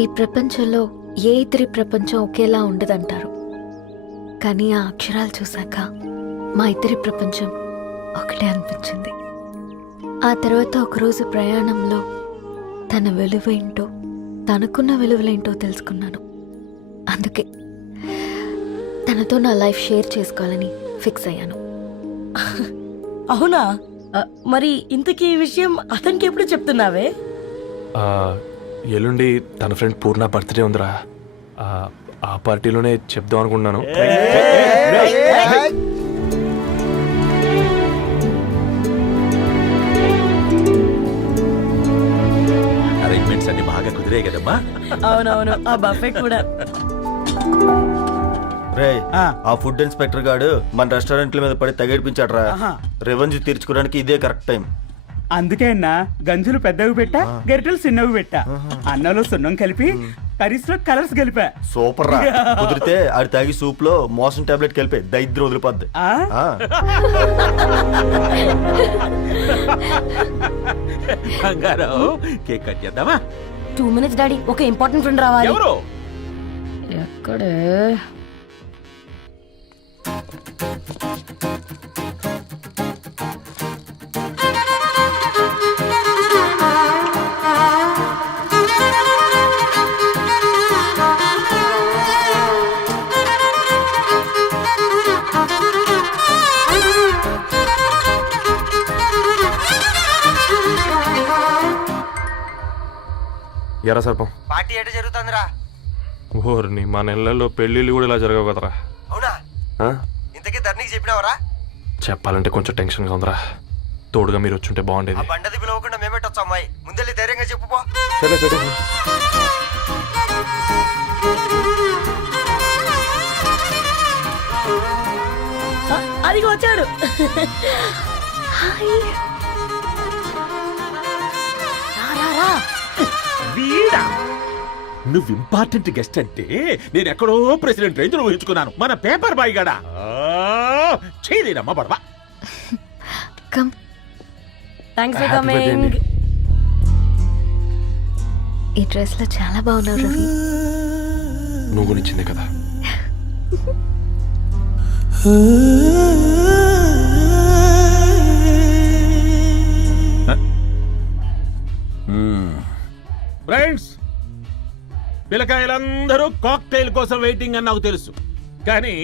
ఈ ప్రపంచంలో ఏ ఇద్దరి ప్రపంచం ఒకేలా ఉండదంటారు. కానీ ఆ అక్షరాలు చూశాక మా ఇద్దరి ప్రపంచం ఒకటే అనిపించింది. ఆ తర్వాత ఒకరోజు ప్రయాణంలో తన విలువ ఏంటో, తనకున్న విలువలేంటో తెలుసుకున్నాను. అందుకే తనతో నా లైఫ్ షేర్ చేసుకోవాలని ఫిక్స్ అయ్యాను. అవునా? మరి ఇంతకీ ఈ విషయం అతనికి ఎప్పుడు చెప్తున్నావే? ఎల్లుండి తన ఫ్రెండ్ పూర్ణ బర్త్డే ఉందిరా. ఆ పార్టీలోనే చెప్దాం అనుకున్నాను. అరేంజ్మెంట్స్ అన్ని బాగా కుదిరే కదమ్మా. అవునవును, ఆ బఫే కూడా. రే, ఆ ఫుడ్ ఇన్స్పెక్టర్ గాడు మన రెస్టారెంట్ల మీద పడి తగేడిపించాడ్రా. రెవెన్యూ తీర్చుకోవడానికి ఇదే కరెక్ట్ టైం. అందుకే అన్న గంజులు పెద్దవి పెట్టా, గరిటెలు చిన్నవి పెట్టా. అన్నంలో సున్నం కలిపి కర్రీస్ లో కలర్స్ కలిపా. సూపర్ రా. కుదిరితే ఆడి తాగి సూప్ లో మోషన్ టాబ్లెట్ కలిపే దైద్యం వదిలిపోద్ది. బంగారం, కేక్ కట్ చేద్దామా? 2 minutes డాడీ, ఒక ఇంపార్టెంట్ ఫ్రెండ్ రావాలి. ఎవరు? ఎక్కడే? ఎరా సర్పం, పార్టీ ఎట జరుగుతుందిరా? ఓర్ని మా నెలల్లో పెళ్ళిళ్ళు కూడా ఇలా జరగవు కదరా. అవునా? ఇంతకీ ధర్నీకి చెప్పినావరా? చెప్పాలంటే కొంచెం టెన్షన్గా ఉందిరా. తోడుగా మీరు వచ్చుంటే బాగుండేది. బండది పిలవకుండా మేమెట్టొచ్చు అమ్మాయి. ముందెళ్ళి ధైర్యంగా చెప్పుకో. సరే సరే. అదిగో వచ్చాడు. వీడా? నువ్వు ఇంపార్టెంట్ గెస్ట్ అంటే నేను ఎక్కడో ప్రెసిడెంట్ రేంజ్ ఊహించుకున్నాను. మన పేపర్ బాయ్ గడా చేయలేదమ్మా బడవా. కమ్. Thanks for coming. ఈ డ్రెస్ లో చాలా బాగున్నావు రవి. నువ్వు గురించిందే కదా. ఫ్రెండ్స్, పిల్లకాయలందరూ కాక్టైల్ కోసం వెయిటింగ్ అని నాకు తెలుసు. కానీ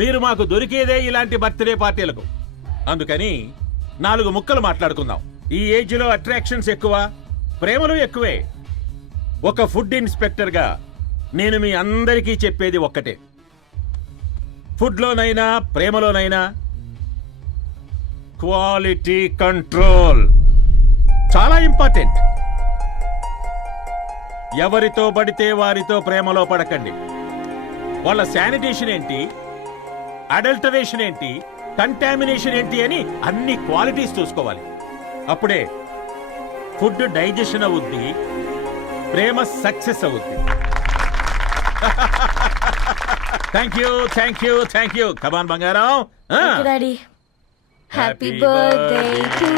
మీరు మాకు దొరికేదే ఇలాంటి బర్త్డే పార్టీలకు. అందుకని 4 ముక్కలు మాట్లాడుకుందాం. ఈ ఏజ్ లో అట్రాక్షన్స్ ఎక్కువ, ప్రేమలు ఎక్కువే. ఒక ఫుడ్ ఇన్స్పెక్టర్ గా నేను మీ అందరికీ చెప్పేది ఒక్కటే: ఫుడ్ లోనైనా ప్రేమలోనైనా క్వాలిటీ కంట్రోల్ చాలా ఇంపార్టెంట్. ఎవరితో పడితే వారితో ప్రేమలో పడకండి. వాళ్ళ శానిటేషన్ ఏంటి, అడల్టరేషన్ ఏంటి, కంటామినేషన్ ఏంటి అని అన్ని క్వాలిటీస్ చూసుకోవాలి. అప్పుడే ఫుడ్ డైజెషన్ అవుద్ది, ప్రేమ సక్సెస్ అవుద్ది. Thank you, thank you, thank you. Come on బంగారం. Daddy, happy birthday to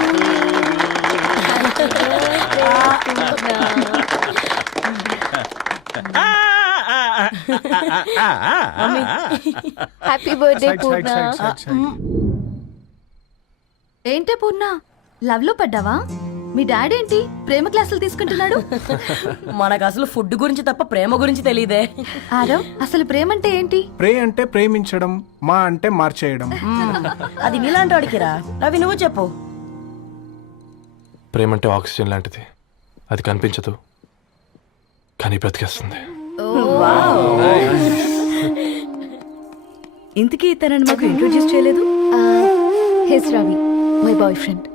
happy birthday Purna. ఏంటే పూర్ణ, లవ్ లో పడ్డావా? మీ డాడీ ఏంటి ప్రేమ క్లాసులు తీసుకుంటున్నాడు? మనకు అసలు ఫుడ్ గురించి తప్ప ప్రేమ గురించి తెలియదే. ఆరవ్, అసలు ప్రేమ అంటే ఏంటి? ప్రే అంటే ప్రేమించడం, మా అంటే మార్చేయడం. అది నీలాంటి వాడికిరా. రవి, నువ్వు చెప్పు. ప్రేమ అంటే ఆక్సిజన్ లాంటిది. అది కనిపించదు కానీ బ్రతికేస్తుంది. ఇంతకీ తనని మాకు ఇంట్రొడ్యూస్ చేయలేదు. He's Ravi, my boyfriend.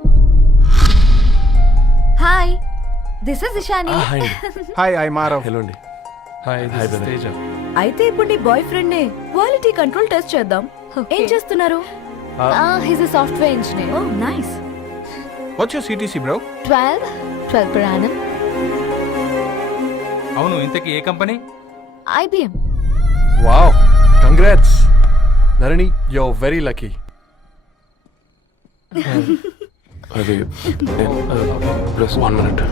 Hi, this is Ishani. Hi, I Marav. Hello అండి. హాయ్ తేజ. అయితే ఇప్పుడు నీ బాయ్ ఫ్రెండ్ నే క్వాలిటీ కంట్రోల్ టెస్ట్ చేద్దాం. ఏం చేస్తున్నారు? He's a software engineer. Oh nice. What's your CTC bro? 12 per annum. అవును, ఇంతకీ ఏ company? IBM. Wow, congrats Narani, you are very lucky. అది ప్లస్ 1 minute.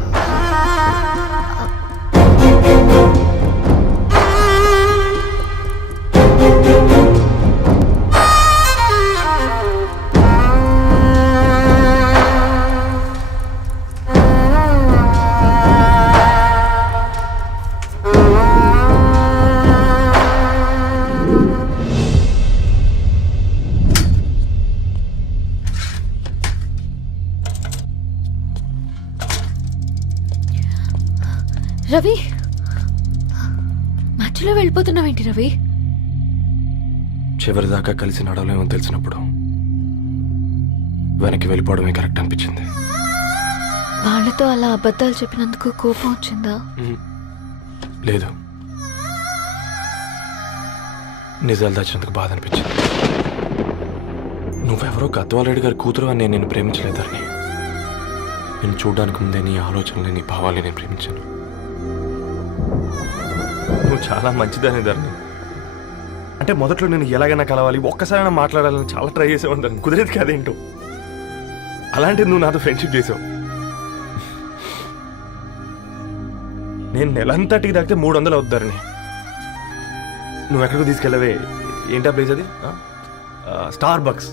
రవి మధ్యలో వెళ్ళిపోతున్నావేంటి రవి? చివరిదాకా కలిసి నడవలేమో తెలిసినప్పుడు వెనక్కి వెళ్ళిపోవడమే కరెక్ట్ అనిపించింది. వాళ్ళతో అలా అబద్ధాలు చెప్పినందుకు కోపం వచ్చిందా? లేదు, నిజాలు దాచినందుకు బాధ అనిపించింది. నువ్వెవరో గద్వాలరెడ్డి గారి కూతురు అని నేను ప్రేమించలేదని. నేను చూడడానికి ముందే నీ ఆలోచనలు, నీ భావాలు నేను ప్రేమించాను. నువ్వు చాలా మంచిదని ధరణి. అంటే మొదట్లో నేను ఎలాగైనా కలవాలి, ఒక్కసారైనా మాట్లాడాలని చాలా ట్రై చేసేవాడిని ధరణి. కుదిరేది కాదేంటో. అలాంటిది నువ్వు నాతో ఫ్రెండ్షిప్ చేసావు. నేను నెలంతటికి తాకితే 300 అవుతారని. నువ్వు ఎక్కడికి తీసుకెళ్ళవే? ఏంటా ప్లేస్ అది? Star bucks.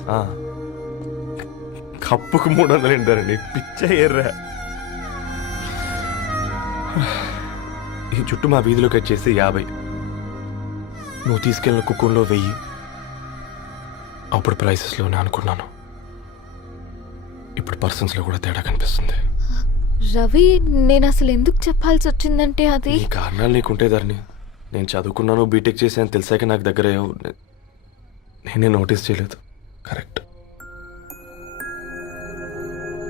కప్పుకు 300 ఏంటారండి, పిచ్చ ఎర్రా. ఈ చుట్టూ మా వీధిలోకి వచ్చేసి 50. నువ్వు తీసుకెళ్ళిన కుక్కర్లో 1000. అప్పుడు ప్రైసెస్లోనే అనుకున్నాను, ఇప్పుడు పర్సన్స్లో కూడా తేడా కనిపిస్తుంది. రవి, నేను అసలు ఎందుకు చెప్పాల్సి వచ్చిందంటే అది ఈ కారణాలు నీకుంటే ధరణి. నేను చదువుకున్నాను, బీటెక్ చేశాను తెలిసాక నాకు దగ్గర నేనే నోటీస్ చేయలేదు. కరెక్ట్.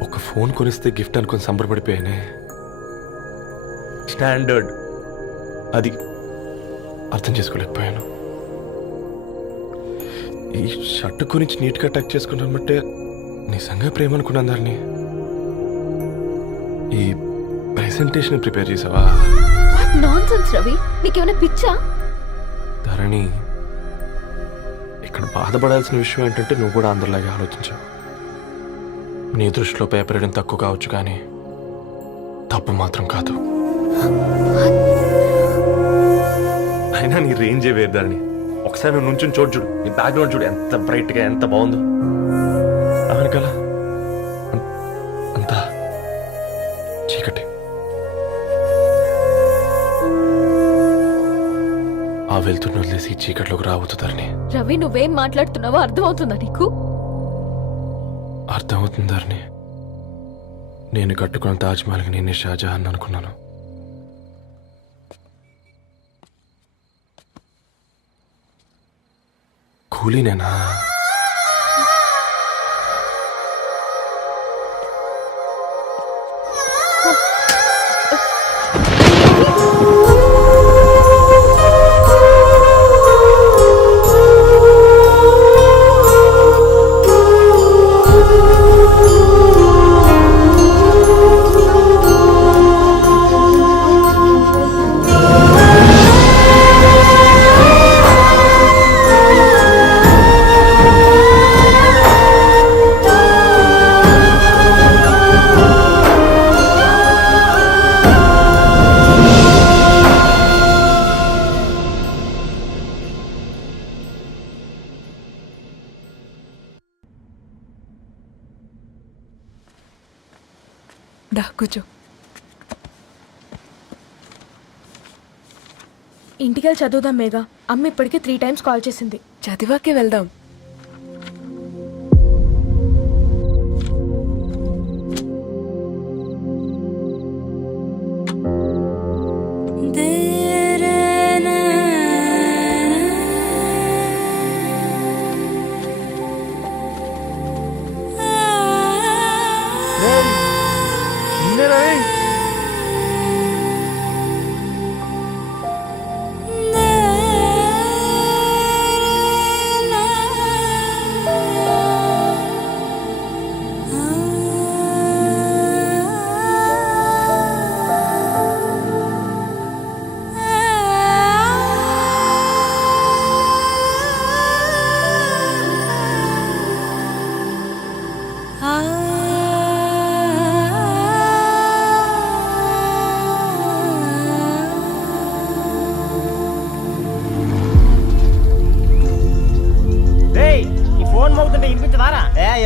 ఒక ఫోన్ కొనిస్తే గిఫ్ట్ అనుకొని సంబరపడిపోయానే. స్టాండర్డ్ అది అర్థం చేసుకోలేకపోయాను. ఈ షర్ట్ గురించి నీట్గా టచ్ చేసుకున్నాను బట్టే నిజంగా ప్రేమ అనుకున్నాను దాన్ని. ఈ ప్రెజెంటేషన్ ప్రిపేర్ చేసావా? నాన్సెన్స్ రవి, నీకేమైనా పిచ్చా? ధరణి, ఇక్కడ బాధపడాల్సిన విషయం ఏంటంటే నువ్వు కూడా అందరిలాగే ఆలోచించావు. నీ దృష్టిలో పేపర్ వేయడం తక్కువ కావచ్చు, కానీ తప్పు మాత్రం కాదు. అయినా నీ రేంజే వేరు ధరణి. ఒకసారి నువ్వు నుంచుని చూడు, నీ బ్యాక్గ్రౌండ్ చూడు ఎంత బ్రైట్గా, ఎంత బాగుందో. వెనకాల అంతా చీకటి. ఆ వెళ్తున్న వదిలేసి చీకట్లోకి రాబోతుందని. రవి, నువ్వేం మాట్లాడుతున్నావో అర్థమవుతుందా నీకు? అర్థమవుతుందని. నేను కట్టుకున్న తాజ్మహల్కి నేనే షాజహాన్ అనుకున్నాను. కూలీనేనా? దా కూర్చో. ఇంటికెళ్ళి చదువుదాం మేఘా. అమ్మ ఇప్పటికే 3 times కాల్ చేసింది. చదివాకే వెళ్దాం.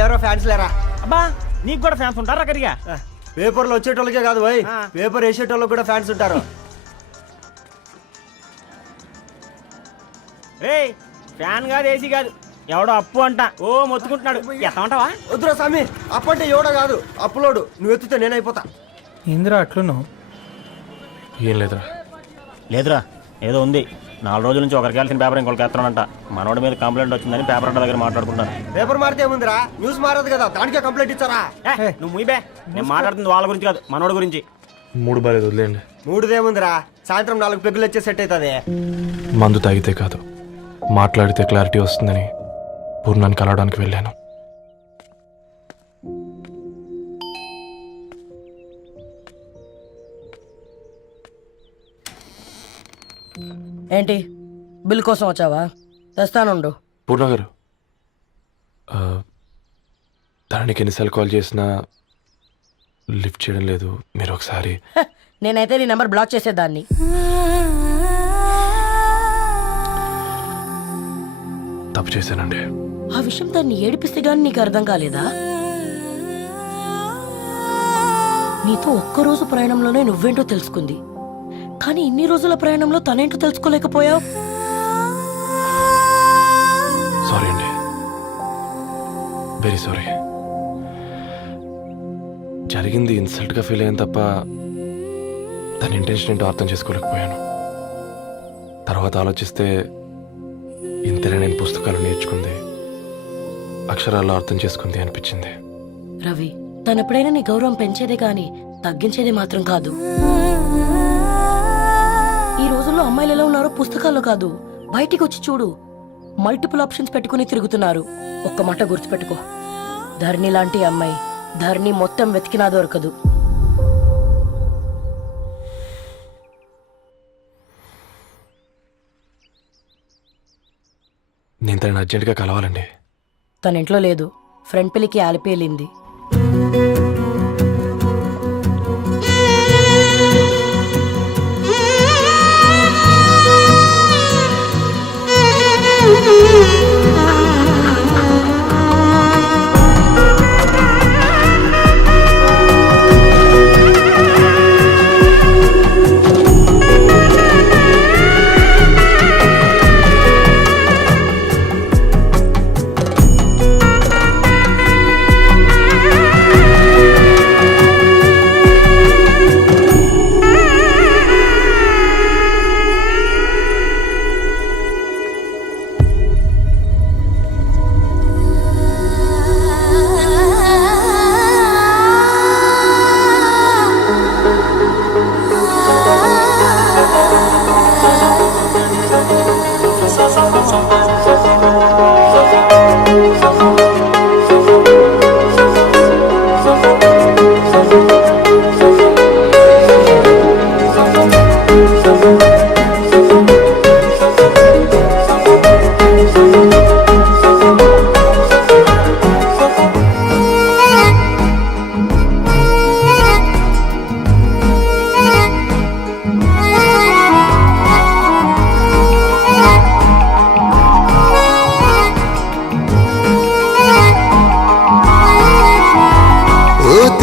ఎవరో ఫ్యాన్స్ లేరా? అబ్బా, నీకు కూడా ఫ్యాన్స్ ఉంటారా? కరిగా పేపర్లో వచ్చేటోళ్ళకే కాదు భయ్, పేపర్ వేసేటోళ్ళకి కూడా ఫ్యాన్స్ ఉంటారు. రే, ఫ్యాన్ కాదు, ఏసీ కాదు, ఎవడో అప్పు అంట. ఓ మొత్తుకుంటున్నాడు. ఎత్తమంటావా? వద్దురా స్వామి, అప్పు అంటే ఎవడో కాదు, అప్పులోడు. నువ్వు ఎత్తుతే నేనైపోతా. ఇంద్రా అట్లును ఏం లేదురా. లేదురా ఏదో ఉంది. 4 రోజుల నుంచి ఒకరికి వెళ్ళిన పేపర్ ఇంకొకరికి ఎత్తానంట. మనోడి మీద కంప్లైంట్ వచ్చిందని పేపర్ అంట దగ్గర మాట్లాడుకుంటాను. పేపర్ మారితే ఏముందిరా, న్యూస్ మారదు కదా, దానికే కంప్లైంట్ ఇచ్చారా? నువ్వు ముయ్యబే, నేను మాట్లాడుతుంది వాళ్ళ గురించి కాదు, మనోడి గురించి. మూడు బాలేదు, వదిలేండి. మూడుదేముందిరా, సాయంత్రం 4 పెగ్గులు వచ్చే సెట్ అవుతుంది. మందు తాగితే కాదు, మాట్లాడితే క్లారిటీ వస్తుందని పూర్ణాన్ని కలవడానికి వెళ్ళాను. ఏంటి బిల్ కోసం వచ్చావా? తెస్తానుండు. పూర్ణ గారు, తనకి ఎన్నిసార్లు కాల్ చేసినా లిఫ్ట్ చేయడం లేదు. మీరు ఒకసారి హ, నేనైతే నీ నెంబర్ బ్లాక్ చేసేదాన్ని. తప్పు చేశానండి. ఆ విషయం దాన్ని ఏడిపిస్తే గానీ నీకు అర్థం కాలేదా? నీతో ఒక్కరోజు ప్రయాణంలోనే నువ్వేంటో తెలుసుకుంది, కానీ ఇన్ని రోజుల ప్రయాణంలో తనేంటో తెలుసుకోలేకపోయావు. సారీ అండి, వెరీ సారీ. జరిగింది ఇన్సల్ట్గా ఫీల్ అయ్యాను తప్ప తన ఇంటెన్షన్ ఏంటో అర్థం చేసుకోలేకపోయాను. తర్వాత ఆలోచిస్తే ఇంతనే నేను పుస్తకాలు నేర్చుకుంది, అక్షరాల్లో అర్థం చేసుకుంది అనిపించింది. రవి, తనెప్పుడైనా నీ గౌరవం పెంచేదే గాని తగ్గించేదే మాత్రం కాదు. ఈ రోజుల్లో అమ్మాయిలు ఎలా ఉన్నారో పుస్తకాల్లో కాదు, బయటికి వచ్చి చూడు. మల్టిపుల్ ఆప్షన్స్ పెట్టుకుని తిరుగుతున్నారు. ఒక్క మాట గుర్తుపెట్టుకో, ధరణి లాంటి అమ్మాయి ధరణి మొత్తం వెతికినా దొరకదు. నేను తనని అర్జెంటుగా కలవాలండి. తన ఇంట్లో లేదు, ఫ్రెండ్ పెళ్లికి ఆలిపేలింది.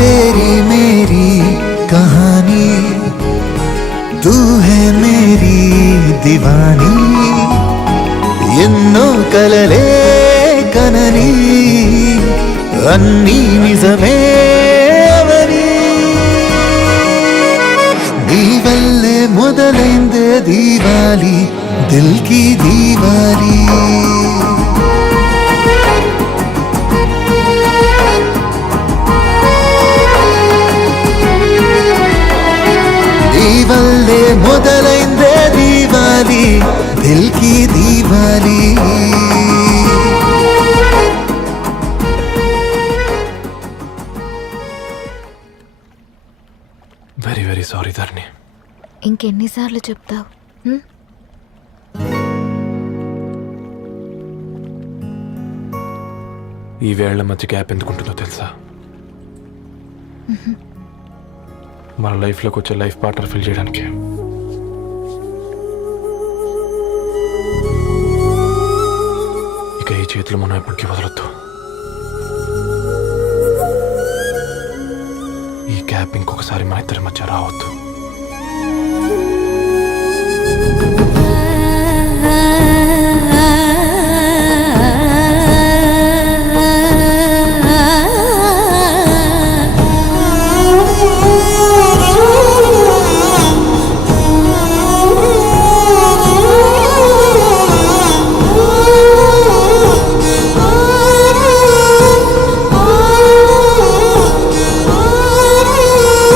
तेरी मेरी कहानी, तू है मेरी दीवानी, ఎన్నో కలలే కనని అన్నీ నిజమే అవని, నీ వల్లే మొదలైందే దీవాలి, దిల్ కి దీవాలి. వల్లే మొదలైందే దీవాలి, దిల్ కి దీవాలి. వెరీ వెరీ సారీ ధరణి. ఇంకెన్నిసార్లు చెప్తావు? ఈ వేళ్ల మధ్య గ్యాప్ ఎందుకుంటుందో తెలుసా? మన లైఫ్లోకి వచ్చే లైఫ్ పార్ట్నర్ ఫిల్ చేయడానికి. ఇక ఈ చేతులు మనం ఎప్పటికీ వదలొద్దు. ఈ గ్యాప్ ఇంకొకసారి మన ఇద్దరి మధ్య రావద్దు.